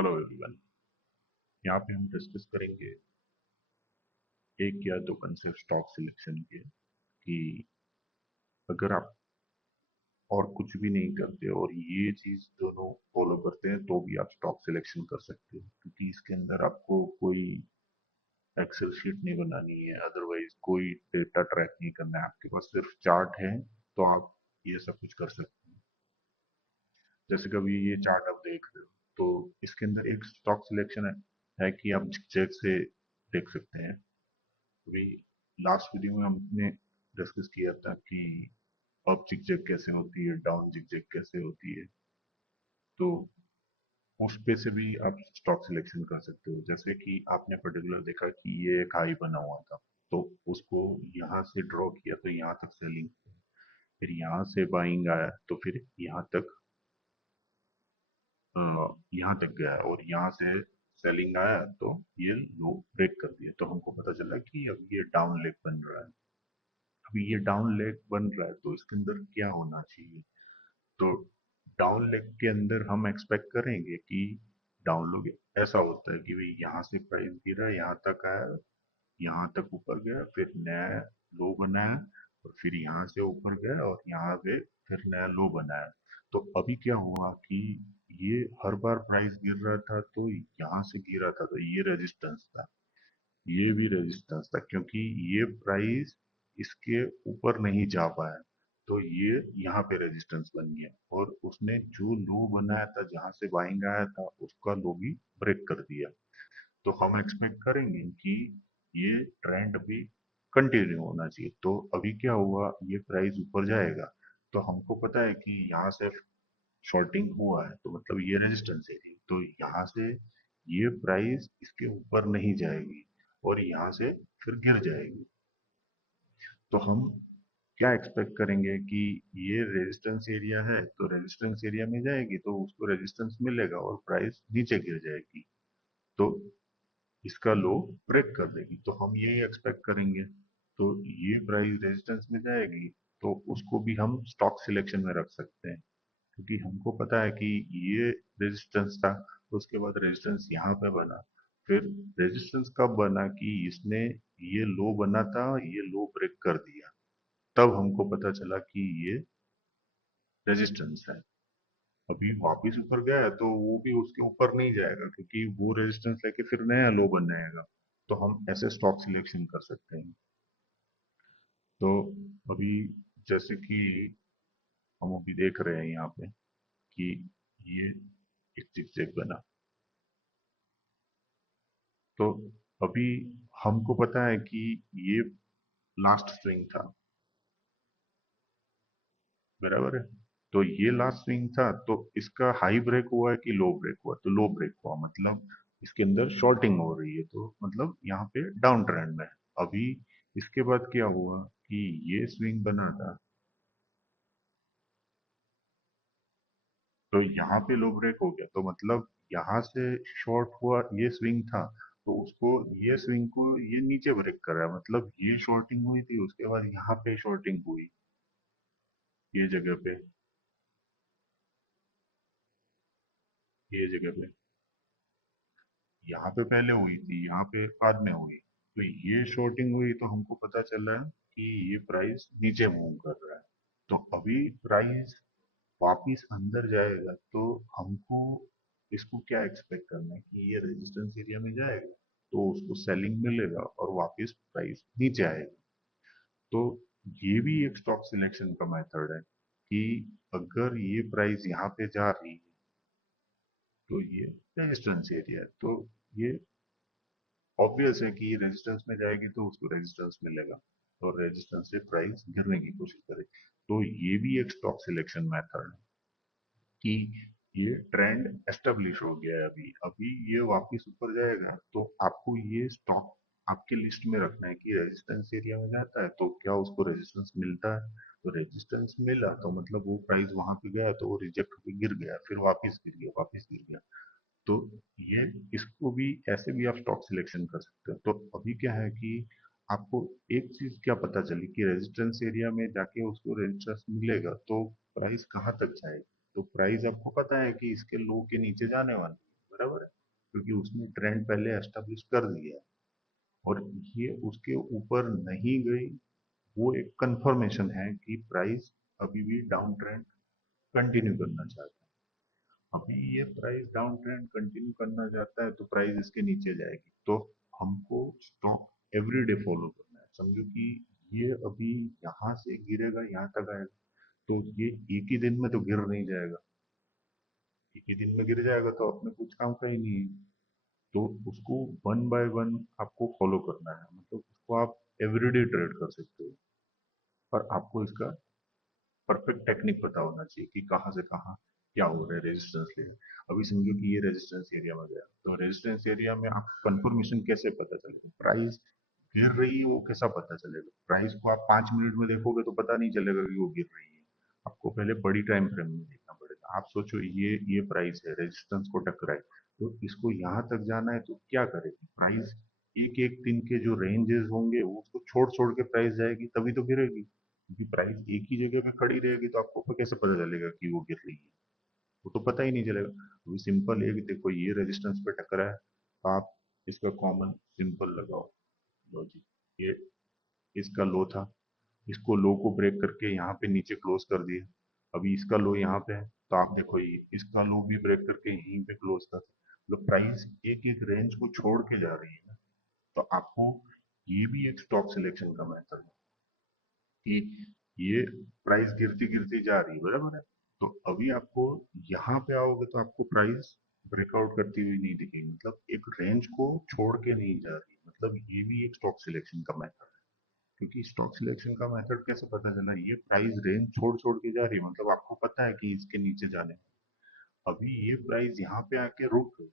Hello everyone. यहाँ पे हम डिस्कस करेंगे एक या दो कंसेप्ट स्टॉक सिलेक्शन के कि अगर आप और कुछ भी नहीं करते और ये चीज दोनों फॉलो करते हैं तो भी आप स्टॉक सिलेक्शन कर सकते हो, क्योंकि इसके अंदर आपको कोई एक्सेल शीट नहीं बनानी है, अदरवाइज कोई डेटा ट्रैक नहीं करना है, आपके पास सिर्फ चार्ट है तो आप ये सब कुछ कर सकते हैं। जैसे कभी ये चार्ट आप देख रहे हो तो इसके अंदर एक स्टॉक सिलेक्शन है कि आप झिकझैक से देख सकते हैं। अभी लास्ट वीडियो में हमने डिस्कस किया था कि अप जिगजैग कैसे होती है, डाउन जिगजैग कैसे होती है। तो उस पे से भी आप स्टॉक सिलेक्शन कर सकते हो। जैसे कि आपने पर्टिकुलर देखा कि ये एक हाई बना हुआ था, तो उसको यहाँ से ड्रॉ किया तो यहाँ तक सेलिंग, फिर यहाँ से बाइंग आया तो फिर यहाँ तक यहाँ तक गया और यहाँ से सेलिंग आया तो ये लो ब्रेक कर दिया, तो हमको पता चला कि अब ये डाउन लेग बन रहा है। अभी ये डाउन लेग बन रहा है तो इसके अंदर क्या होना चाहिए? तो डाउन लेग के अंदर हम एक्सपेक्ट करेंगे कि डाउन लोग ऐसा होता है कि भाई यहाँ से प्राइस गिरा, यहाँ तक आया, यहाँ तक ऊपर गया, फिर नया लो बनाया और फिर यहाँ से ऊपर गया और यहाँ पे फिर नया लो बनाया। तो अभी क्या हुआ कि ये हर बार प्राइस गिर रहा था तो यहाँ से गिरा था तो ये रेजिस्टेंस था, ये भी रेजिस्टेंस था, क्योंकि ये प्राइस इसके ऊपर नहीं जा पाया तो ये यहाँ पे रेजिस्टेंस बन गया और उसने जो लो बनाया था जहां से बाइंग आया था उसका लो भी ब्रेक कर दिया। तो हम एक्सपेक्ट करेंगे कि ये ट्रेंड भी कंटिन्यू होना चाहिए। तो अभी क्या हुआ, ये प्राइस ऊपर जाएगा तो हमको पता है कि यहाँ से शॉर्टिंग हुआ है तो मतलब ये रेजिस्टेंस एरिया, तो यहाँ से ये प्राइस इसके ऊपर नहीं जाएगी और यहाँ से फिर गिर जाएगी। तो हम क्या एक्सपेक्ट करेंगे कि ये रेजिस्टेंस एरिया है तो रेजिस्टेंस एरिया में जाएगी तो उसको रेजिस्टेंस मिलेगा और प्राइस नीचे गिर जाएगी, तो इसका लो ब्रेक कर देगी, तो हम यही एक्सपेक्ट करेंगे। तो ये प्राइस रेजिस्टेंस में जाएगी तो उसको भी हम स्टॉक सिलेक्शन में रख सकते हैं, क्योंकि हमको पता है कि ये रेजिस्टेंस था तो उसके बाद रेजिस्टेंस यहाँ पे बना, फिर रेजिस्टेंस कब बना कि इसने ये लो बना था, ये लो ब्रेक कर दिया, तब हमको पता चला कि ये रेजिस्टेंस है। अभी वापस ऊपर गया है तो वो भी उसके ऊपर नहीं जाएगा क्योंकि वो रेजिस्टेंस लेके फिर नया लो बन जाएगा। तो हम ऐसे स्टॉक सिलेक्शन कर सकते हैं। तो अभी जैसे कि हम अभी देख रहे हैं यहाँ पे कि ये एक जिगजैग बना, तो अभी हमको पता है कि ये लास्ट स्विंग था, बराबर है। तो ये लास्ट स्विंग था तो इसका हाई ब्रेक हुआ है कि लो ब्रेक हुआ? तो लो ब्रेक हुआ, मतलब इसके अंदर शॉर्टिंग हो रही है, तो मतलब यहाँ पे डाउन ट्रेंड में है। अभी इसके बाद क्या हुआ कि ये स्विंग बना था तो यहाँ पे लो ब्रेक हो गया, तो मतलब यहाँ से शॉर्ट हुआ, ये स्विंग था तो उसको, ये स्विंग को ये नीचे ब्रेक कर रहा है, मतलब ये शॉर्टिंग हुई थी उसके बाद यहाँ पे शॉर्टिंग हुई, ये जगह पे, ये जगह पे, यहाँ पे पहले हुई थी, यहाँ पे बाद में हुई, तो ये शॉर्टिंग हुई तो हमको पता चला कि ये प्राइस नीचे मूव कर रहा है। तो अभी प्राइस वापिस अंदर जाएगा तो हमको इसको क्या एक्सपेक्ट करना है कि ये रेजिस्टेंस एरिया में जाएगा तो उसको सेलिंग मिलेगा और वापस प्राइस नीचे आएगा। तो ये भी एक स्टॉक सिलेक्शन का मेथड है कि अगर ये प्राइस यहाँ पे जा रही है तो ये रेजिस्टेंस एरिया है, तो ये ऑब्वियस है कि रेजिस्टेंस में जाएगी तो उसको रेजिस्टेंस मिलेगा और रेजिस्टेंस से प्राइस गिरने की कोशिश करे। तो ये भी एक स्टॉक सिलेक्शन मेथड है कि ये ट्रेंड एस्टेब्लिश हो गया है, अभी अभी ये वापस ऊपर जाएगा तो आपको ये स्टॉक आपके लिस्ट में रखना है कि रेजिस्टेंस एरिया में जाता है तो क्या उसको रेजिस्टेंस मिलता है, तो रेजिस्टेंस मिला तो मतलब वो प्राइस वहां पे गया तो वो रिजेक्ट होकर गिर गया, फिर वापस गिर गया, वापस गिर गया। तो ये, इसको भी ऐसे भी आप स्टॉक सिलेक्शन कर सकते हो। तो अभी क्या है कि आपको एक चीज क्या पता चली कि रेजिस्टेंस एरिया में जाके उसको रेजिस्टेंस मिलेगा तो प्राइस कहाँ तक जाएगा, तो प्राइस आपको पता है कि इसके लो के नीचे जाने वाला है, बराबर है, क्योंकि उसने ट्रेंड पहले एस्टेब्लिश कर दिया है और ये उसके ऊपर नहीं गई, वो एक कंफर्मेशन है कि प्राइस अभी भी डाउन ट्रेंड कंटिन्यू करना चाहता है। अभी ये प्राइस डाउन ट्रेंड कंटिन्यू करना चाहता है तो प्राइस इसके नीचे जाएगी, तो हमको स्टॉक एवरीडे फॉलो करना है। समझो कि ये अभी यहाँ से गिरेगा यहाँ तक आएगा, तो ये एक ही दिन में तो गिर नहीं जाएगा, एक ही दिन में गिर जाएगा तो अपने कुछ काम का ही नहीं है। तो उसको वन बाय वन आपको फॉलो करना है, मतलब उसको आप एवरीडे ट्रेड कर सकते हो, पर आपको इसका परफेक्ट टेक्निक पता होना चाहिए कि कहाँ से कहाँ क्या हो रहा है रेजिस्टेंस एरिया। अभी समझो कि ये रेजिस्टेंस एरिया में गया, तो रेजिस्टेंस एरिया में आप कंफर्मेशन कैसे पता चलेगा, प्राइस गिर रही है वो कैसा पता चलेगा, प्राइस को आप 5 मिनट में देखोगे तो पता नहीं चलेगा कि वो गिर रही है, आपको पहले बड़ी टाइम फ्रेम में देखना पड़ेगा। आप सोचो ये प्राइस है, रेजिस्टेंस को टकराए, तो इसको यहाँ तक जाना है तो क्या करेगी प्राइस, एक एक दिन के जो रेंजेस होंगे वो उसको छोड़ छोड़ के प्राइस जाएगी, तभी तो गिरेगी। क्योंकि प्राइस एक ही जगह पे खड़ी रहेगी तो आपको कैसे पता चलेगा कि वो गिर रही है, वो तो पता ही नहीं चलेगा। अभी सिंपल है कि देखो ये रेजिस्टेंस पे टकरा है, आप इसका कॉमन सिंपल लगाओ लॉजिक, ये इसका लो था, इसको लो को ब्रेक करके यहाँ पे नीचे क्लोज कर दिया, अभी इसका लो यहाँ पे है, तो आप देखो ये इसका लो भी ब्रेक करके यहीं पे क्लोज कर, मतलब प्राइस एक एक रेंज को छोड़ के जा रही है ना। तो आपको ये भी एक स्टॉक सिलेक्शन का मेथड है कि ये प्राइस गिरती गिरती जा रही है, बराबर है, तो अभी आपको यहाँ पे आओगे तो आपको प्राइस ब्रेकआउट करती हुई नहीं दिखेगी, मतलब एक रेंज को छोड़ के नहीं जा रही, मतलब ये भी एक स्टॉक सिलेक्शन का मेथड है। क्योंकि स्टॉक सिलेक्शन का मेथड कैसे पता चला, ये प्राइस रेंज छोड़ छोड़ के जा रही है, मतलब आपको पता है कि इसके नीचे जाने, अभी ये प्राइस यहाँ पे आके रुक गई,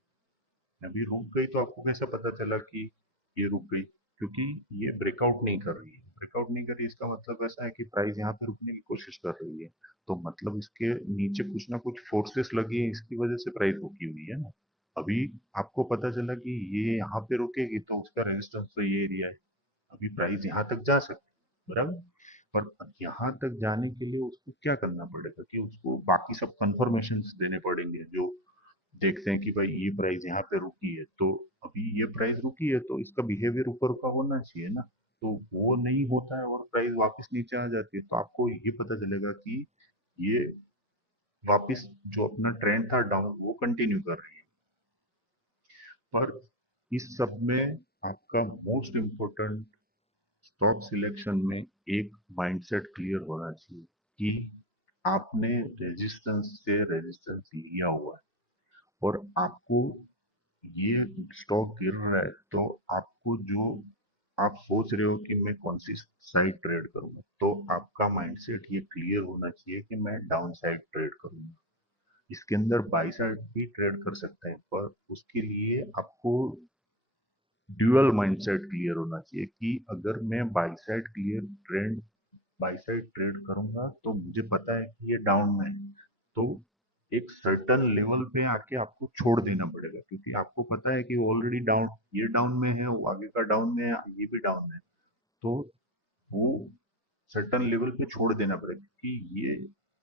अभी रुक गई तो आपको कैसे पता चला कि ये रुक गई, क्योंकि ये ब्रेकआउट नहीं कर रही है, ब्रेकआउट नहीं कर रही इसका मतलब ऐसा है कि प्राइस यहाँ पे रुकने की कोशिश कर रही है, तो मतलब इसके नीचे कुछ ना कुछ फोर्सेस लगी है, इसकी वजह से प्राइस रुकी हुई है ना। अभी आपको पता चला कि ये यहाँ पे रुकेगी तो उसका रेजिस्टेंस तो ये एरिया है, अभी प्राइस यहाँ तक जा सकती है, बराबर, पर यहाँ तक जाने के लिए उसको क्या करना पड़ेगा कि उसको बाकी सब कंफर्मेशन देने पड़ेंगे, जो देखते हैं कि भाई ये प्राइस यहाँ पे रुकी है, तो अभी ये प्राइस रुकी है तो इसका बिहेवियर ऊपर का होना चाहिए ना, तो वो नहीं होता है और प्राइस वापस नीचे आ जाती है, तो आपको ये पता चलेगा कि ये वापस जो अपना ट्रेंड था डाउन वो कंटिन्यू कर रही है। पर इस सब में आपका मोस्ट इम्पोर्टेंट स्टॉक सिलेक्शन में एक माइंडसेट क्लियर होना चाहिए कि आपने रेजिस्टेंस से रेजिस्टेंस लिया हुआ है और आपको ये स्टॉक गिर रहा है, तो आपको जो आप सोच रहे हो कि मैं कौन सी साइड ट्रेड करूंगा, तो आपका माइंडसेट ये क्लियर होना चाहिए कि मैं डाउन साइड ट्रेड करूंगा। इसके अंदर बाई साइड भी ट्रेड कर सकते हैं, पर उसके लिए आपको ड्यूअल माइंडसेट क्लियर होना चाहिए कि अगर मैं बाई साइड ट्रेड करूंगा तो मुझे पता है कि ये डाउन में है, तो एक सर्टन लेवल पे आके आपको छोड़ देना पड़ेगा, क्योंकि आपको पता है कि वो ऑलरेडी डाउन, ये डाउन में है, वो आगे का डाउन में है, ये भी डाउन में है, तो वो सर्टन लेवल पे छोड़ देना पड़ेगा, क्योंकि ये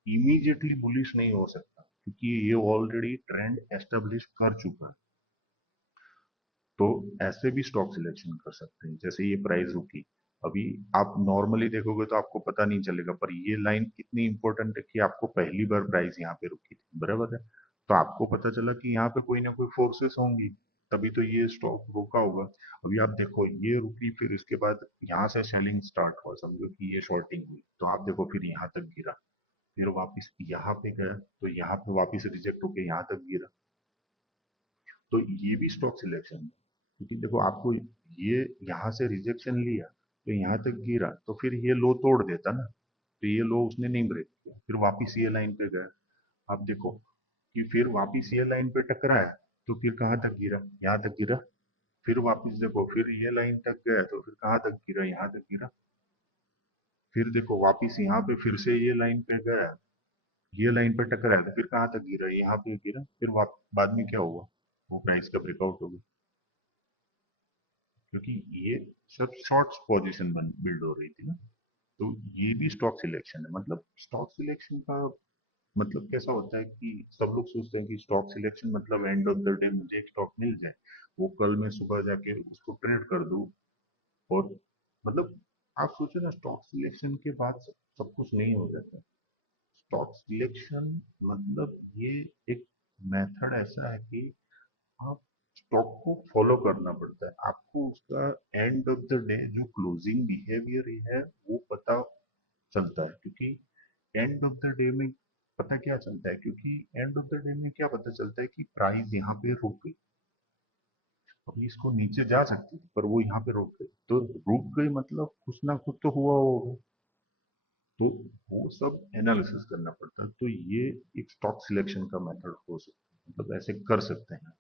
इमीडिएटली बुलिश नहीं हो सकता, क्योंकि ये ऑलरेडी ट्रेंड एस्टेब्लिश कर चुका है। तो ऐसे भी स्टॉक सिलेक्शन कर सकते हैं, जैसे ये प्राइस रुकी, अभी आप नॉर्मली देखोगे तो आपको पता नहीं चलेगा, पर ये लाइन इतनी इंपॉर्टेंट है कि आपको पहली बार प्राइस यहाँ पे रुकी थी, बराबर है, तो आपको पता चला कि यहाँ पे कोई ना कोई फोर्सेस होंगी, तभी तो ये स्टॉक रुका होगा। अभी आप देखो ये रुकी, फिर इसके बाद यहाँ से सेलिंग स्टार्ट हुआ, समझो कि ये शॉर्टिंग हुई, तो आप देखो फिर यहाँ तक गिरा, फिर वापिस यहाँ पे गया, तो यहाँ पे वापिस रिजेक्ट होके यहाँ तक गिरा, तो ये भी स्टॉक सिलेक्शन है, क्योंकि देखो आपको ये यहाँ से रिजेक्शन लिया तो यहाँ तक गिरा, तो फिर ये लो तोड़ देता ना, तो ये लो उसने नहीं ब्रेक किया, फिर वापिस ये लाइन पे गया, आप देखो कि फिर वापिस ये लाइन पे टकराया, तो फिर कहाँ तक गिरा, यहाँ तक गिरा, फिर वापिस देखो फिर ये लाइन तक गया तो फिर कहाँ तक गिरा, यहाँ तक गिरा, फिर देखो वापिस यहाँ पे फिर से ये लाइन पे गया, ये लाइन पे टकराया तो फिर कहाँ तक गिरा, यहाँ पे गिरा, फिर बाद में क्या हुआ, वो प्राइस का ब्रेकआउट हो गया, क्योंकि ये सब शॉर्ट पोजीशन बन बिल्ड हो रही थी ना। तो ये भी स्टॉक सिलेक्शन है, मतलब स्टॉक सिलेक्शन का मतलब कैसा होता है कि सब लोग सोचते हैं कि स्टॉक सिलेक्शन मतलब एंड ऑफ द डे मुझे एक स्टॉक मिल जाए, वो कल मैं सुबह जाके उसको ट्रेड कर दूं, और मतलब आप सोचो ना, स्टॉक सिलेक्शन के बाद सब कुछ नहीं हो जाता। स्टॉक सिलेक्शन मतलब ये एक मेथड ऐसा है कि आप स्टॉक को फॉलो करना पड़ता है, आपको उसका एंड ऑफ द डे जो क्लोजिंग बिहेवियर है वो पता चलता है, क्योंकि एंड ऑफ द डे में पता क्या चलता है, क्योंकि एंड ऑफ द डे में क्या पता चलता है कि प्राइस यहाँ पे रुक गई। अभी इसको नीचे जा सकती थी पर वो यहाँ पे रुक गई, तो रुक गई मतलब कुछ ना कुछ तो हुआ होगा। तो वो सब एनालिसिस करना पड़ता है, तो ये एक स्टॉक सिलेक्शन का मेथड हो सकता है, मतलब ऐसे कर सकते हैं।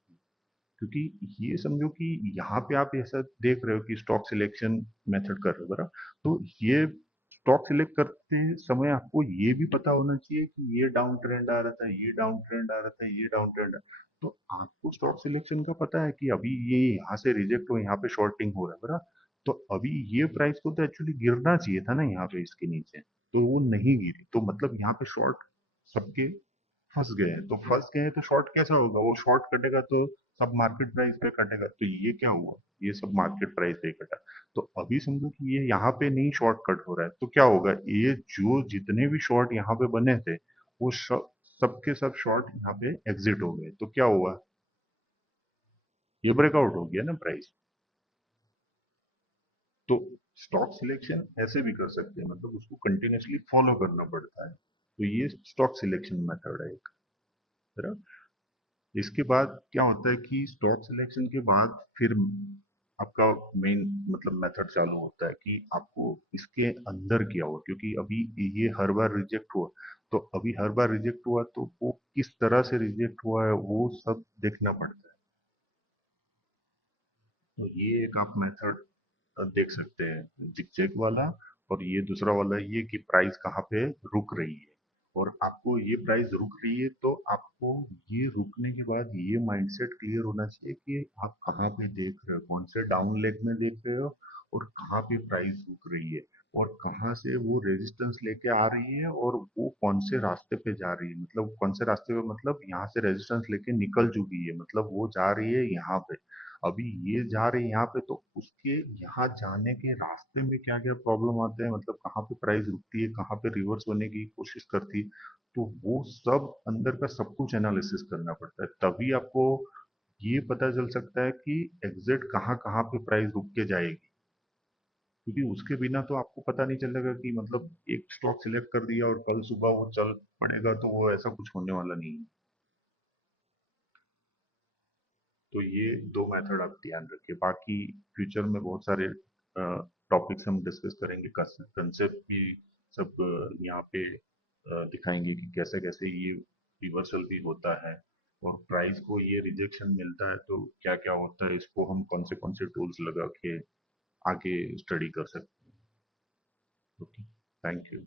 क्योंकि ये समझो कि यहाँ पे आप ऐसा देख रहे हो कि स्टॉक सिलेक्शन मेथड कर रहे हो बरा, तो ये स्टॉक सिलेक्ट करते समय आपको ये भी पता होना चाहिए कि ये डाउन ट्रेंड आ रहा था, ये डाउन ट्रेंड आ रहा था, ये डाउन ट्रेंड। तो आपको स्टॉक सिलेक्शन का पता है कि अभी ये यहाँ से रिजेक्ट हो, यहाँ पे शॉर्टिंग हो रहा है बरा, तो अभी ये प्राइस को तो एक्चुअली गिरना चाहिए था ना यहाँ पे इसके नीचे, तो वो नहीं गिरी, तो मतलब यहाँ पे शॉर्ट सबके फंस गए हैं। तो फंस गए हैं तो शॉर्ट कैसा होगा, वो शॉर्ट कटेगा तो सब मार्केट प्राइस पे कटेगा, तो ये क्या हुआ, ये सब मार्केट प्राइस पे कटा। तो अभी समझो कि ये यहाँ पे नहीं शॉर्ट कट हो रहा है, तो क्या होगा, ये जो जितने भी शॉर्ट यहाँ पे बने थे वो सबके सब शॉर्ट यहाँ पे एग्जिट हो गए, तो क्या हुआ, ये ब्रेकआउट हो गया ना प्राइस। तो स्टॉक सिलेक्शन ऐसे भी कर सकते हैं, मतलब उसको कंटिन्यूसली फॉलो करना पड़ता है, तो ये स्टॉक सिलेक्शन मेथड है एक तरह। इसके बाद क्या होता है कि स्टॉक सिलेक्शन के बाद फिर आपका मेन मतलब मेथड चालू होता है कि आपको इसके अंदर किया हुआ, क्योंकि अभी ये हर बार रिजेक्ट हुआ, तो अभी हर बार रिजेक्ट हुआ तो वो किस तरह से रिजेक्ट हुआ है वो सब देखना पड़ता है। तो ये एक आप मेथड देख सकते हैं जिगजैग वाला, और ये दूसरा वाला ये कि प्राइस कहाँ पे रुक रही है, और आपको ये प्राइस रुक रही है तो आपको ये रुकने के बाद ये माइंडसेट क्लियर होना चाहिए कि आप कहाँ पे देख रहे हो, कौन से डाउन लेग में देख रहे हो, और कहाँ पे प्राइस रुक रही है, और कहाँ से वो रेजिस्टेंस लेके आ रही है, और वो कौन से रास्ते पे जा रही है, मतलब कौन से रास्ते पे, मतलब यहाँ से रेजिस्टेंस लेके निकल चुकी है, मतलब वो जा रही है यहाँ पे, अभी ये जा रहे हैं यहाँ पे, तो उसके यहाँ जाने के रास्ते में क्या क्या प्रॉब्लम आते हैं, मतलब कहाँ पे प्राइस रुकती है, कहाँ पे रिवर्स होने की कोशिश करती है, तो वो सब अंदर का सब कुछ एनालिसिस करना पड़ता है, तभी आपको ये पता चल सकता है कि एग्जैक्ट कहाँ कहाँ पे प्राइस रुक के जाएगी। क्योंकि उसके बिना तो आपको पता नहीं चलेगा कि मतलब एक स्टॉक सिलेक्ट कर दिया और कल सुबह वो चल पड़ेगा, तो वो ऐसा कुछ होने वाला नहीं है। तो ये दो मेथड आप ध्यान रखिए, बाकी फ्यूचर में बहुत सारे टॉपिक्स हम डिस्कस करेंगे, कंसेप्ट भी सब यहाँ पे दिखाएंगे कि कैसे कैसे ये रिवर्सल भी होता है, और प्राइस को ये रिजेक्शन मिलता है तो क्या क्या होता है, इसको हम कौन से टूल्स लगा के आगे स्टडी कर सकते हैं। Okay, thank you.